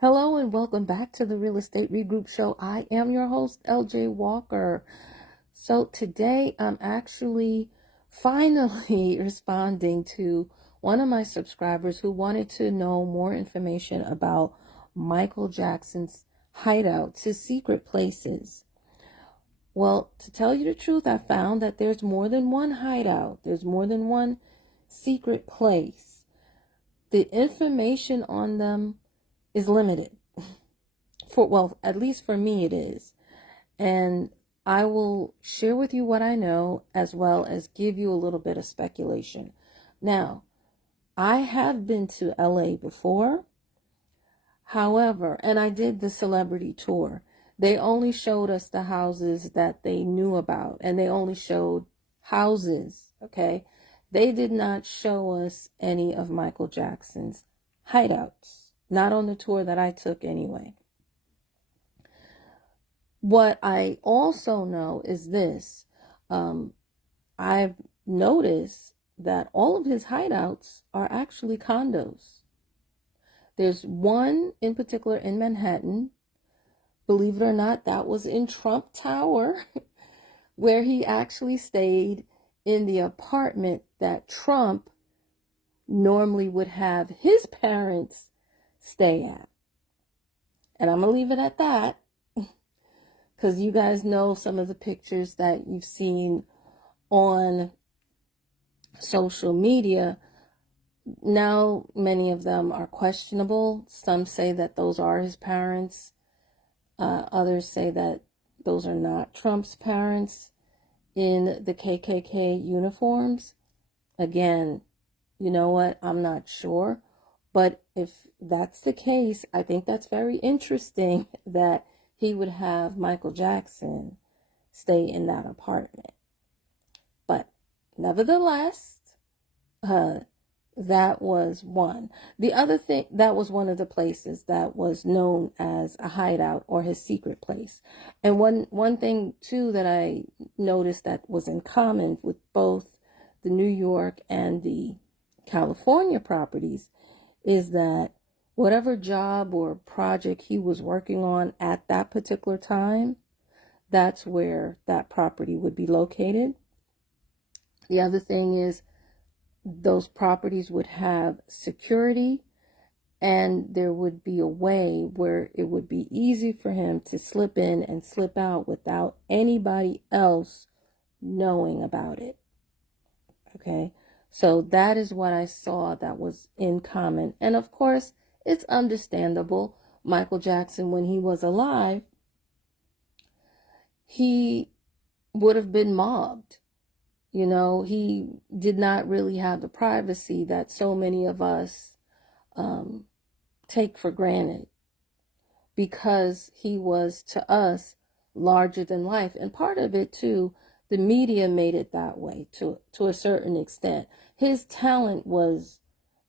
Hello and welcome back to the Real Estate Regroup Show. I am your host, LJ Walker. So today I'm actually finally responding to one of my subscribers who wanted to know more information about Michael Jackson's hideouts, his secret places. Well, to tell you the truth, I found that there's more than one hideout. There's more than one secret place. The information on them is limited. At least for me it is. And I will share with you what I know as well as give you a little bit of speculation. Now, I have been to LA before. However, and I did the celebrity tour. They only showed us the houses that they knew about, and they only showed houses, okay? They did not show us any of Michael Jackson's hideouts, not on the tour that I took anyway. What I also know is this. I've noticed that all of his hideouts are actually condos. There's one in particular in Manhattan. Believe it or not, that was in Trump Tower, where he actually stayed in the apartment that Trump normally would have his parents stay at. And I'm going to leave it at that, because you guys know some of the pictures that you've seen on social media. Now, many of them are questionable. Some say that those are his parents. Others say that those are not Trump's parents in the KKK uniforms. Again, you know what? I'm not sure. But if that's the case, I think that's very interesting that he would have Michael Jackson stay in that apartment. But nevertheless, that was one. The other thing, that was one of the places that was known as a hideout or his secret place. And one thing too that I noticed that was in common with both the New York and the California properties is that whatever job or project he was working on at that particular time, that's where that property would be located. The other thing is those properties would have security, and there would be a way where it would be easy for him to slip in and slip out without anybody else knowing about it. Okay, so that is what I saw that was in common. And of course, it's understandable. Michael Jackson, when he was alive, he would have been mobbed. You know, he did not really have the privacy that so many of us take for granted, because he was to us larger than life. And part of it too, the media made it that way to a certain extent. His talent was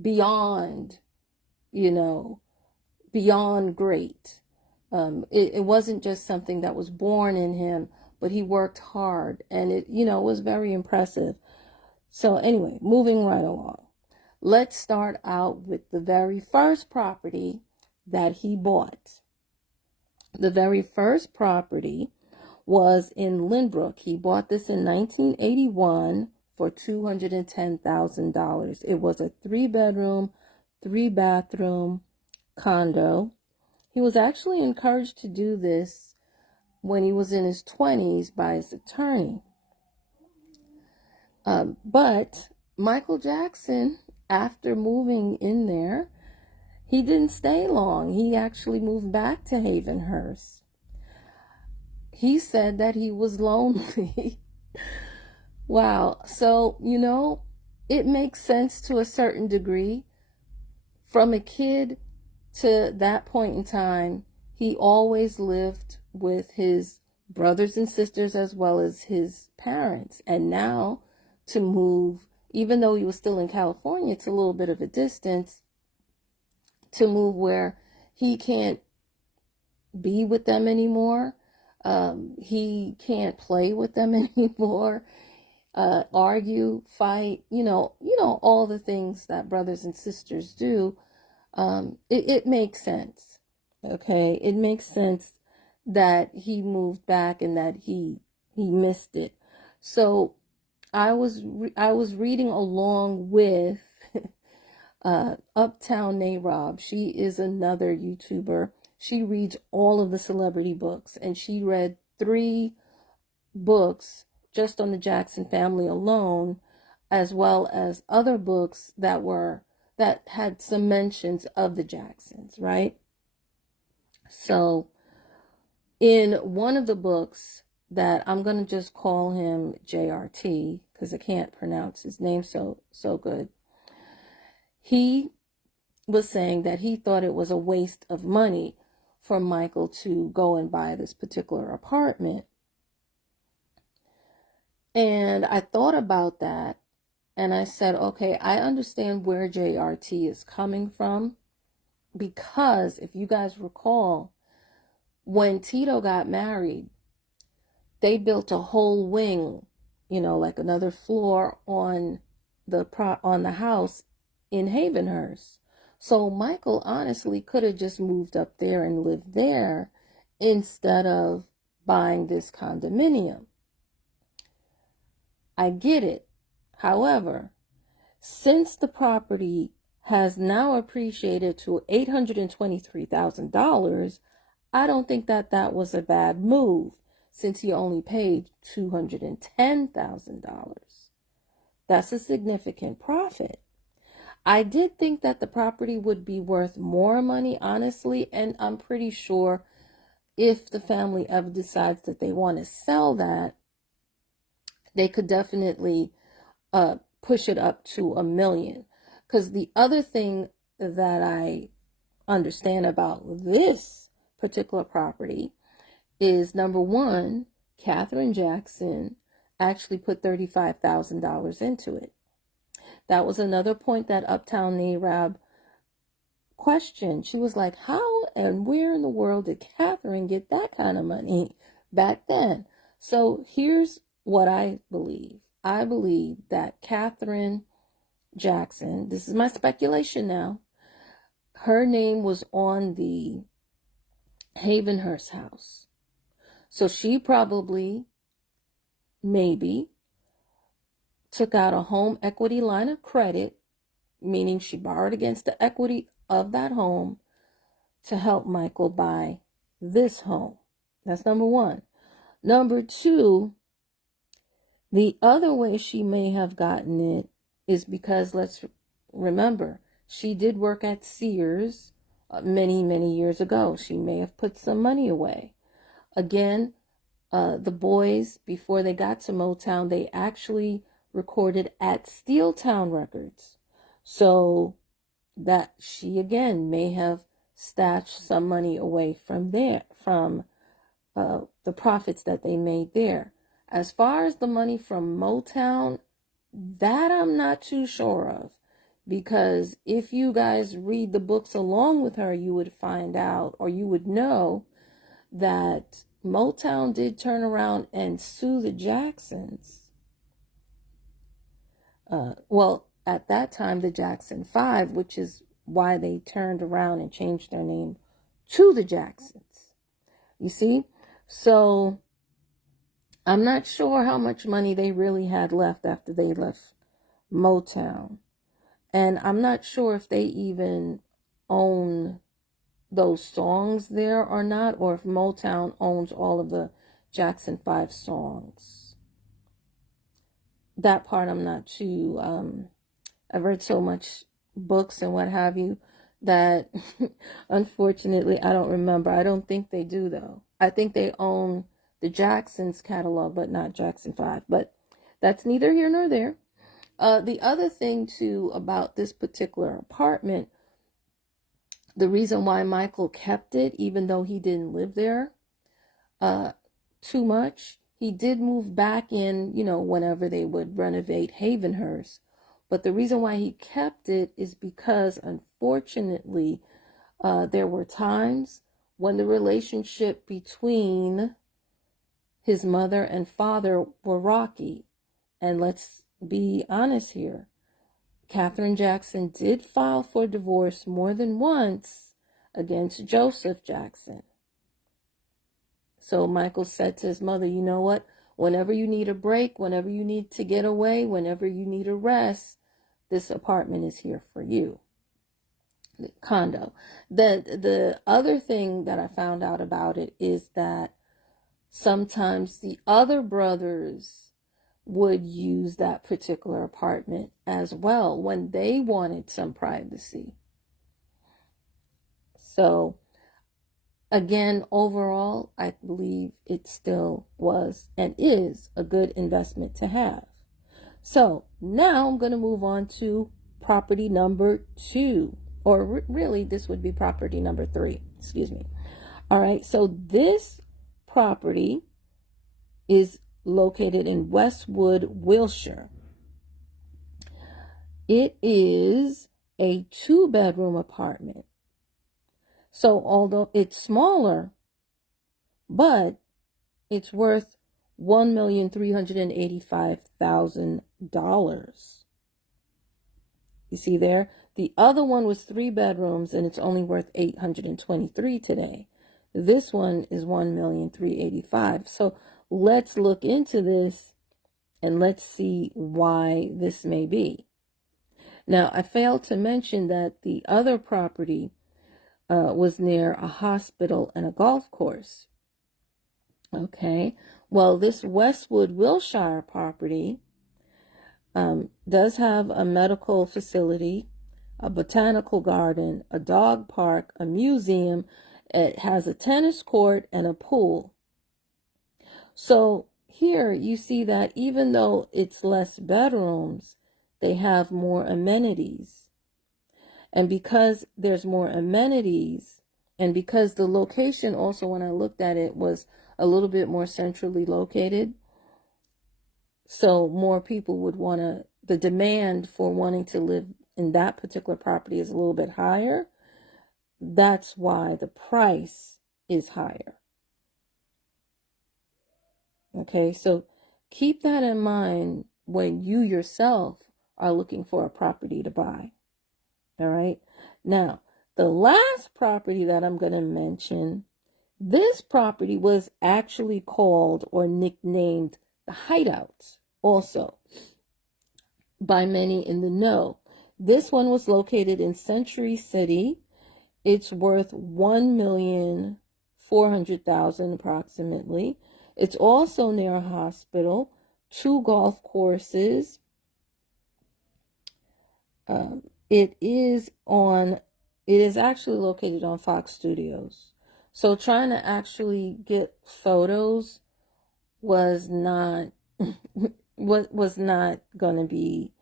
beyond, beyond great. It wasn't just something that was born in him, but he worked hard, and it was very impressive. So anyway, moving right along. Let's start out with the very first property that he bought. The very first property was in Lynbrook. He bought this in 1981 for $210,000. It was a 3-bedroom, 3-bathroom condo. He was actually encouraged to do this when he was in his 20s by his attorney. But Michael Jackson, after moving in there, he didn't stay long. He actually moved back to Havenhurst. He said that he was lonely. Wow. So, it makes sense to a certain degree. From a kid to that point in time, he always lived with his brothers and sisters as well as his parents. And now to move, even though he was still in California, it's a little bit of a distance, to move where he can't be with them anymore. He can't play with them anymore, argue, fight, all the things that brothers and sisters do. It makes sense. Okay, it makes sense that he moved back and that he missed it. So I was reading along with Uptown Narob. She is another YouTuber. She reads all of the celebrity books, and she read 3 books just on the Jackson family alone, as well as other books that had some mentions of the Jacksons, right? So in one of the books that I'm going to just call him JRT because I can't pronounce his name so good, he was saying that he thought it was a waste of money for Michael to go and buy this particular apartment. And I thought about that and I said, okay, I understand where JRT is coming from, because if you guys recall, when Tito got married, they built a whole wing, like another floor on the house in Havenhurst. So Michael honestly could have just moved up there and lived there instead of buying this condominium. I get it. However, since the property has now appreciated to $823,000, I don't think that was a bad move, since he only paid $210,000. That's a significant profit. I did think that the property would be worth more money, honestly, and I'm pretty sure if the family ever decides that they want to sell that, they could definitely push it up to $1 million. Because the other thing that I understand about this particular property is, number one, Catherine Jackson actually put $35,000 into it. That was another point that Uptown Narab questioned. She was like, how and where in the world did Catherine get that kind of money back then? So here's what I believe. I believe that Catherine Jackson, this is my speculation now, her name was on the Havenhurst house. So she probably, maybe, took out a home equity line of credit, meaning she borrowed against the equity of that home to help Michael buy this home. That's number one. Number two, the other way she may have gotten it is because, let's remember, she did work at Sears many, many years ago. She may have put some money away. Again, the boys, before they got to Motown, they actually recorded at Steeltown Records. So that she, again, may have stashed some money away from the profits that they made there. As far as the money from Motown, that I'm not too sure of, because if you guys read the books along with her, you would find out, or you would know, that Motown did turn around and sue the Jacksons. Well, at that time, the Jackson 5, which is why they turned around and changed their name to the Jacksons. You see? So I'm not sure how much money they really had left after they left Motown. And I'm not sure if they even own those songs there or not, or if Motown owns all of the Jackson 5 songs. That part I'm not too, I've read so much books and what have you that unfortunately I don't remember. I don't think they do, though. I think they own the Jacksons catalog, but not Jackson 5. But that's neither here nor there. The other thing, too, about this particular apartment, the reason why Michael kept it, even though he didn't live there too much, he did move back in, whenever they would renovate Havenhurst. But the reason why he kept it is because, unfortunately, there were times when the relationship between his mother and father were rocky. And let's be honest here. Catherine Jackson did file for divorce more than once against Joseph Jackson. So Michael said to his mother, you know what? Whenever you need a break, whenever you need to get away, whenever you need a rest, this apartment is here for you. The condo. The other thing that I found out about it is that sometimes the other brothers would use that particular apartment as well when they wanted some privacy. So again, overall, I believe it still was and is a good investment to have. So now I'm going to move on to property number 2, or really this would be property number 3, excuse me. All right, so this property is located in Westwood, Wilshire. It is a 2-bedroom apartment. So although it's smaller, but it's worth $1,385,000. You see there? The other one was 3 bedrooms and it's only worth $823 today. This one is $1,385,000. So let's look into this and let's see why this may be. Now, I failed to mention that the other property was near a hospital and a golf course. Okay, well, this Westwood, Wilshire property does have a medical facility, a botanical garden, a dog park, a museum. It has a tennis court and a pool. So here you see that even though it's less bedrooms, they have more amenities. And because there's more amenities, and because the location also, when I looked at it, was a little bit more centrally located, so more people would want to, the demand for wanting to live in that particular property is a little bit higher. That's why the price is higher. Okay, so keep that in mind when you yourself are looking for a property to buy. All right. Now, the last property that I'm going to mention, this property was actually called or nicknamed the Hideouts also by many in the know. This one was located in Century City. It's worth $1,400,000 approximately. It's also near a hospital, 2 golf courses. It is actually located on Fox Studios. So trying to actually get photos was not going to be,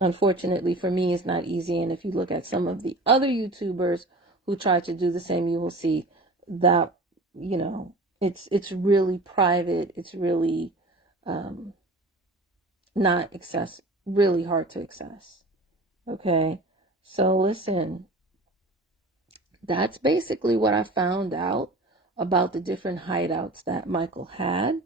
unfortunately for me, it's not easy. And if you look at some of the other YouTubers who try to do the same, you will see that, you know, it's really private. It's really not really hard to access. Okay, so listen, that's basically what I found out about the different hideouts that Michael had.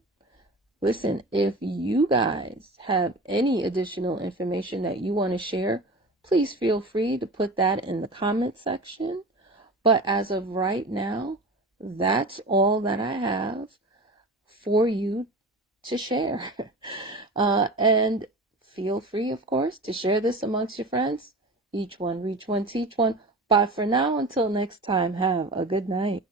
Listen, if you guys have any additional information that you want to share, please feel free to put that in the comment section. But as of right now, that's all that I have for you to share. And feel free, of course, to share this amongst your friends. Each one, reach one, teach one. Bye for now. Until next time, have a good night.